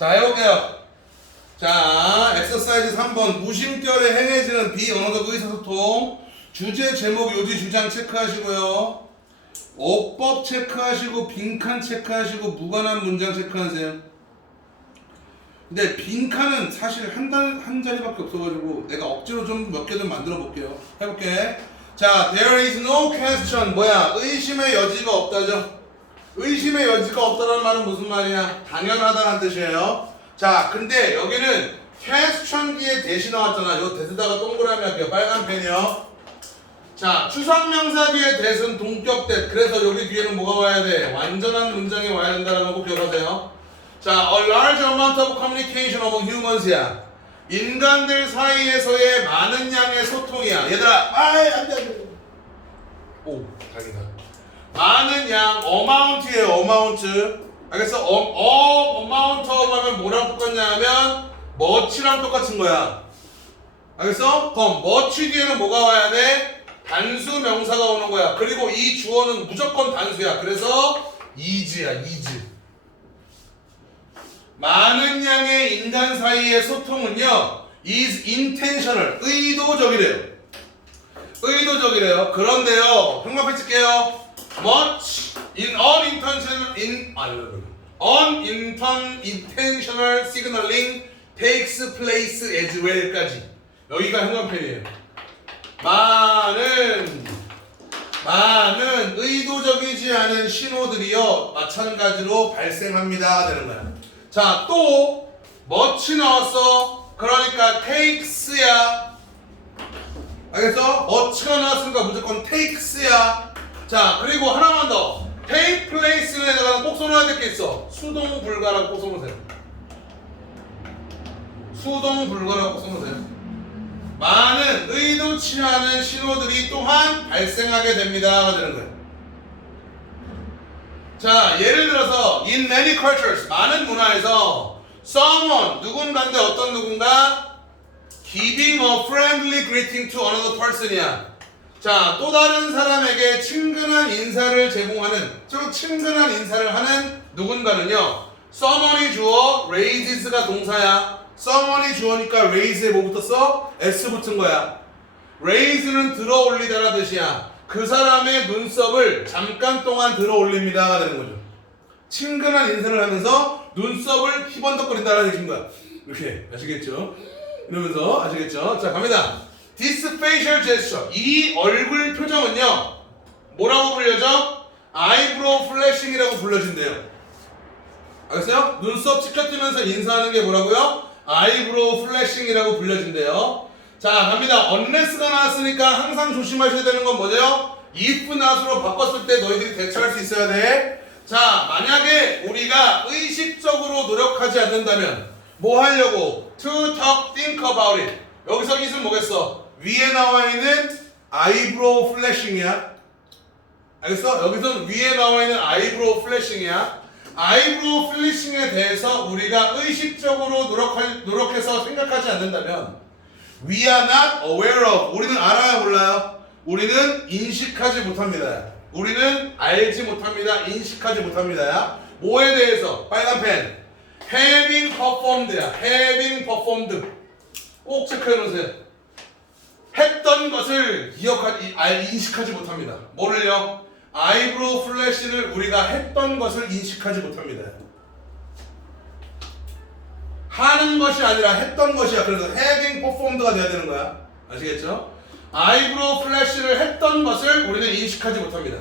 자, 해볼게요. 자, 엑서사이즈 3번. 무심결에 행해지는 비언어적 의사소통. 주제, 제목, 요지, 주장 체크하시고요. 어법 체크하시고, 빈칸 체크하시고, 무관한 문장 체크하세요. 근데 빈칸은 사실 한, 단, 한 자리밖에 없어가지고 내가 억지로 좀 몇 개 좀 만들어 볼게요. 해볼게. 자, there is no question. 뭐야? 의심의 여지가 없다죠? 의심의 여지가 없다는 말은 무슨 말이야? 당연하다는 뜻이에요. 자, 근데 여기는 뒤에 대시 나왔잖아. 요 대시다가 동그라미 할게요. 빨간 펜이요. 자, 추상명사 뒤에 대은 동격 대. 그래서 여기 뒤에는 뭐가 와야 돼? 완전한 문장이 와야 된다는 거 기억하세요. 자, a large amount of communication among humans야. 인간들 사이에서의 많은 양의 소통이야. 얘들아, 아이, 안 돼, 안 돼. 오, 다행이다. 많은 양, amount이에요, amount. 알겠어? 어, 어, amount of 하면 뭐랑 똑같냐 하면 much랑 똑같은 거야. 알겠어? 그럼 much 뒤에는 뭐가 와야 돼? 단수 명사가 오는 거야. 그리고 이 주어는 무조건 단수야. 그래서 is야, is. 많은 양의 인간 사이의 소통은요, is intentional, 의도적이래요. 의도적이래요. 그런데요, 형광펜 칠게요. Much in unintentional, in, 아니, unintentional signaling takes place as well까지. 여기가 형광펜이에요. 많은, 많은 의도적이지 않은 신호들이요, 마찬가지로 발생합니다. 되는 거야. 자, 또 much 나왔어. 그러니까 takes야. 알겠어? much가 나왔으니까 무조건 takes야. 자, 그리고 하나만 더. take place에다가 꼭 써놔야 될 게 있어. 수동 불가라고 꼭 써놓으세요. 수동 불가라고 꼭 써놓으세요. 많은 의도치 않은 신호들이 또한 발생하게 됩니다가 되는 거예요. 자, 예를 들어서 in many cultures 많은 문화에서 someone 누군가인데 어떤 누군가 giving a friendly greeting to another person이야. 자, 또 다른 사람에게 친근한 인사를 제공하는 좀 친근한 인사를 하는 누군가는요. someone이 주어, raises가 동사야. someone이 주어니까 raise에 뭐 붙었어? s 붙은 거야. raise는 들어 올리다라는 뜻이야. 그 사람의 눈썹을 잠깐 동안 들어 올립니다가 되는 거죠. 친근한 인사를 하면서 눈썹을 희번덕거린다라는 뜻인 거야. 이렇게 아시겠죠? 이러면서 아시겠죠? 자 갑니다. This facial gesture 이 얼굴 표정은요 뭐라고 불려져? eyebrow flashing이라고 불려진대요. 알겠어요? 눈썹 치켜뜨면서 인사하는 게 뭐라고요? eyebrow flashing이라고 불려진대요. 자 갑니다. unless가 나왔으니까 항상 조심하셔야 되는 건 뭐죠? if not으로 바꿨을 때 너희들이 대처할 수 있어야 돼. 자 만약에 우리가 의식적으로 노력하지 않는다면 뭐 하려고? to talk, think about it. 여기서 it은 뭐겠어? 위에 나와 있는 eyebrow flashing이야. 알겠어? 여기서는 위에 나와 있는 eyebrow flashing이야. eyebrow flashing에 대해서 우리가 의식적으로 노력할, 노력해서 생각하지 않는다면 we are not aware of. 우리는 알아야 몰라요. 우리는 인식하지 못합니다. 우리는 알지 못합니다. 인식하지 못합니다. 뭐에 대해서? 빨간 펜. having performed야. having performed. 꼭 체크해 놓으세요. 했던 것을 기억하지, 알, 인식하지 못합니다. 뭐를요? 아이브로우 플래시를 우리가 했던 것을 인식하지 못합니다. 하는 것이 아니라 했던 것이야. 그래서 having performed가 돼야 되는 거야. 아시겠죠? 아이브로우 플래시를 했던 것을 우리는 인식하지 못합니다.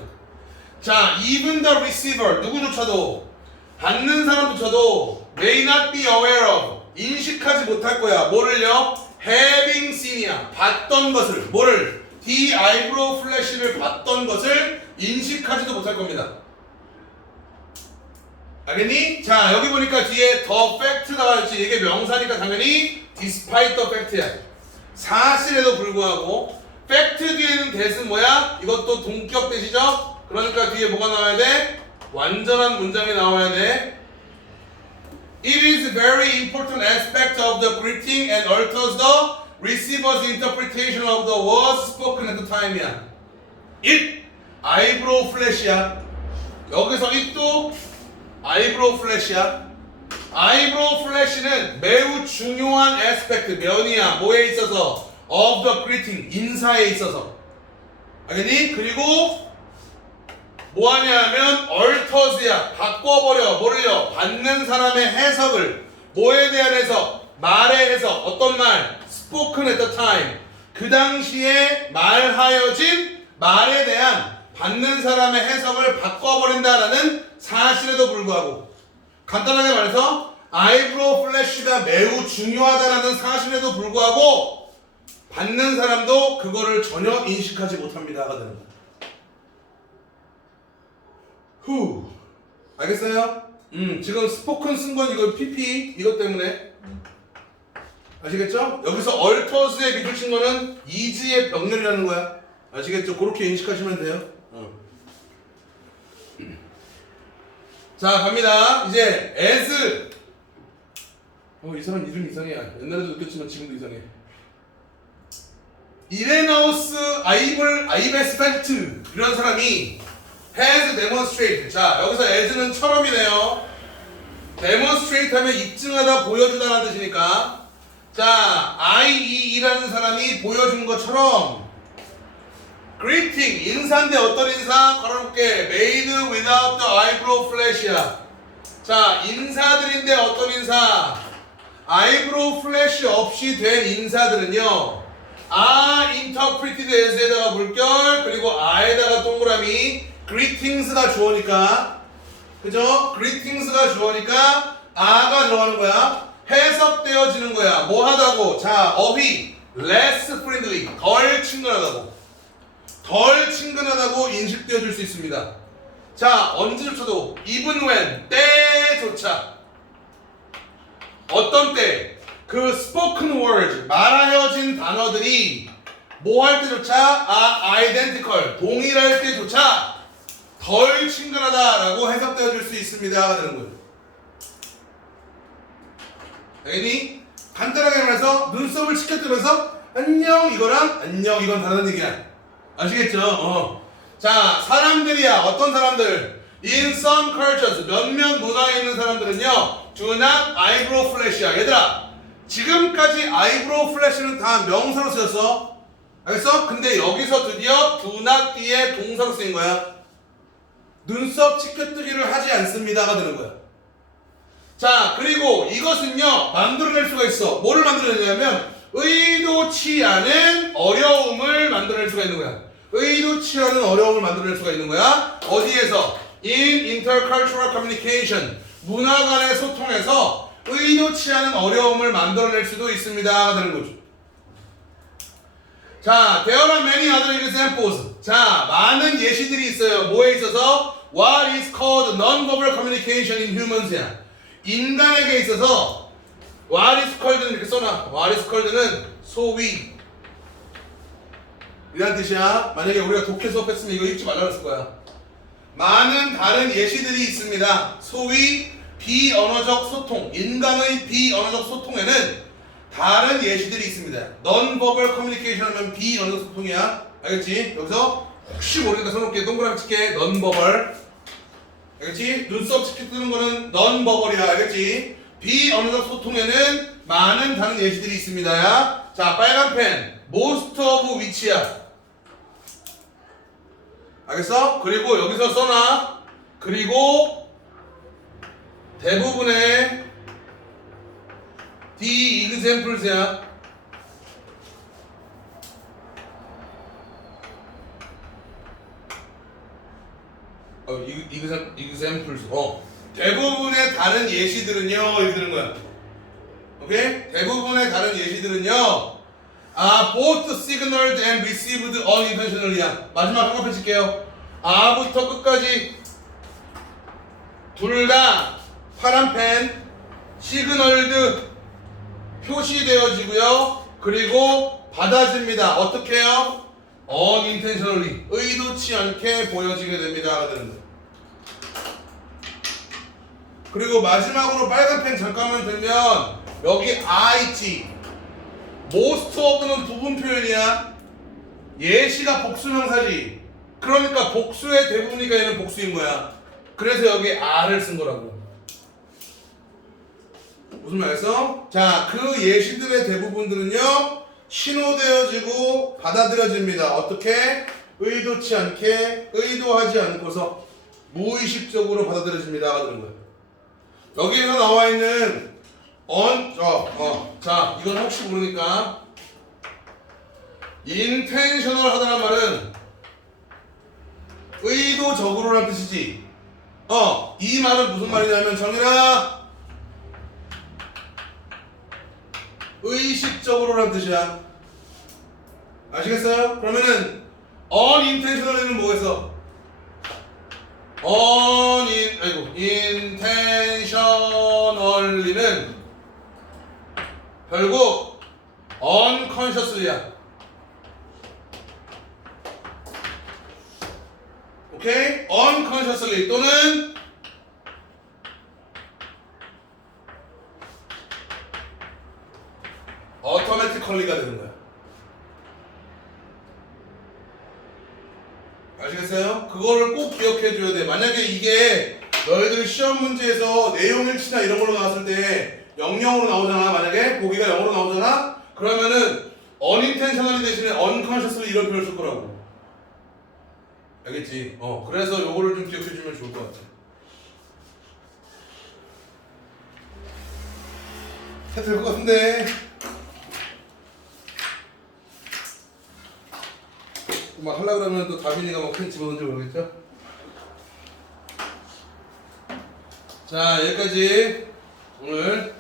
자, even the receiver 누구조차도 받는 사람조차도 may not be aware of 인식하지 못할 거야. 뭐를요? Having seen이야. 봤던 것을 뭐를 the eyebrow flash를 봤던 것을 인식하지도 못할 겁니다. 알겠니? 자 여기 보니까 뒤에 the fact가 나왔지 이게 명사니까 당연히 despite the fact야. 사실에도 불구하고 fact 뒤에는 대은 뭐야? 이것도 동격 대시죠? 그러니까 뒤에 뭐가 나와야 돼? 완전한 문장이 나와야 돼. It is very important aspect of the greeting and alters the receiver's interpretation of the words spoken at the time이야. It eyebrow flash이야. 여기서 it도 eyebrow flash이야. 아이브로우 플래시는 매우 중요한 에스펙트 면이야 뭐에 있어서 of the greeting 인사에 있어서 알겠니? 그리고 뭐하냐면 얼터즈야. 바꿔버려 뭐를요 받는 사람의 해석을 뭐에 대한 해석 말의 해석. 어떤 말? Spoken at the time. 그 당시에 말하여진 말에 대한 받는 사람의 해석을 바꿔버린다라는 사실에도 불구하고 간단하게 말해서 아이브로우 플래시가 매우 중요하다라는 사실에도 불구하고 받는 사람도 그거를 전혀 인식하지 못합니다가 되는 거야. 후. 알겠어요? 음, 지금 스포큰 쓴 건 이거 PP 이것 때문에 아시겠죠? 여기서 얼터스에 밑줄 친 거는 이즈의 병렬이라는 거야. 아시겠죠? 그렇게 인식하시면 돼요. 어. 자, 갑니다. 이제 as 어, 이 사람 이름 이상해. 옛날에도 느꼈지만 지금도 이상해. 이레나우스 아이블 아이베스펠트 이런 사람이 has demonstrate. 자, 여기서 as는 처럼이네요. demonstrate 하면 입증하다 보여주다라는 뜻이니까. 자, IE라는 사람이 보여준 것처럼 greeting 인사인데 어떤 인사? 걸어볼게. made without the eyebrow flash야. 자, 인사들인데 어떤 인사? 아이브로우 플래시 없이 된 인사들은요. 아 interpreted as에다가 물결 동그라미 greetings가 주어니까 그죠? greetings가 주어니까 아가 들어가는 거야. 해석되어지는 거야. 뭐 하다고? 자, 어휘 less friendly 덜 친근하다고 덜 친근하다고 인식되어질 수 있습니다. 자, 언제조차도 even when 때조차 어떤 때 그 spoken words 말하여진 단어들이 뭐 할 때조차 아 identical 동일할 때조차 덜 친근하다라고 해석되어질 수 있습니다가 되는 거예요. 알겠니? 간단하게 말해서 눈썹을 치켜뜨면서 안녕 이거랑 안녕 이건 다른 얘기야. 아시겠죠? 어. 자 사람들이야 어떤 사람들 in some cultures 몇몇 문화에 있는 사람들은요 do not eyebrow flash야 얘들아 지금까지 eyebrow flash는 다 명사로 쓰였어 알겠어? 근데 여기서 드디어 뒤에 동사로 쓰인 거야. 눈썹 치켜뜨기를 하지 않습니다가 되는 거야. 자 그리고 이것은요 만들어낼 수가 있어. 뭐를 만들어내냐면 의도치 않은 어려움을 만들어낼 수가 있는 거야. 의도치 않은 어려움을 만들어낼 수가 있는 거야. 어디에서? In intercultural communication. 문화 간의 소통에서 의도치 않은 어려움을 만들어낼 수도 있습니다 되는 거죠 자, there are many other examples. 자, 많은 예시들이 있어요. 뭐에 있어서? What is called non-verbal communication in humans?야. 인간에게 있어서 what is called는 이렇게 써놔. what is called는 소위. 이란 뜻이야. 만약에 우리가 독해 수업했으면 이거 읽지 말라 그랬을 거야. 많은 다른 예시들이 있습니다. 소위 비언어적 소통, 인간의 비언어적 소통에는 다른 예시들이 있습니다. non-verbal communication 하면 비언어적 소통이야. 알겠지? 여기서 혹시 모르니까 써놓을게. 동그라미 칠게. non-verbal. 알겠지? 눈썹 치켜 뜨는 거는 non-verbal이야. 알겠지? 비언어적 소통에는 많은 다른 예시들이 있습니다. 자, 빨간 펜. most of which야. 알겠어? 그리고 여기서 써놔. 그리고 대부분의 The examples야. 어, 이- exam- examples. 어. 대부분의 다른 예시들은요, 이렇게 되는 거야. 오케이? 대부분의 다른 예시들은요, 아, both signaled and received unintentionally야. 마지막 한번 펼칠게요. 아부터 끝까지 둘 다 파란 펜, 시그널드 표시되어지고요. 그리고 받아집니다. 어떻게 해요? unintentionally 의도치 않게 보여지게 됩니다. 그리고 마지막으로 빨간 펜 잠깐만 들면 여기 I 있지. most of는 부분 표현이야. 예시가 복수 명사지. 그러니까 복수의 대부분이니까 얘는 복수인 거야. 그래서 여기 R을 쓴 거라고. 무슨 말했어? 자, 그 예시들의 대부분들은요, 신호되어지고 받아들여집니다. 어떻게? 의도치 않게, 의도하지 않고서 무의식적으로 받아들여집니다가 되는 거예요. 여기에서 나와 있는 on, 어, 어, 자, 이건 혹시 모르니까 intentional 하다는 말은 의도적으로라는 뜻이지. 어, 이 말은 무슨 말이냐면 정일아 의식적으로라는 뜻이야. 아시겠어요? 그러면은 unintentionally는 뭐겠어? unin 아이고 intentionally는 결국 unconsciously야. 오케이? unconsciously 또는 automatically가 되는 거야. 아시겠어요? 그거를 꼭 기억해 줘야 돼. 만약에 이게 너희들 시험 문제에서 내용 일치나 이런 걸로 나왔을 때 00으로 나오잖아. 만약에 보기가 0으로 나오잖아. 그러면은 unintentionally 대신에 unconsciously 이런 표현을 쓸 거라고. 알겠지? 어, 그래서 요거를 좀 기억해 주면 좋을 것 같아. 해도 될것 같은데. 막 하려고 그러면 또 다빈이가 막큰 집어넣는지 모르겠죠? 자, 여기까지 오늘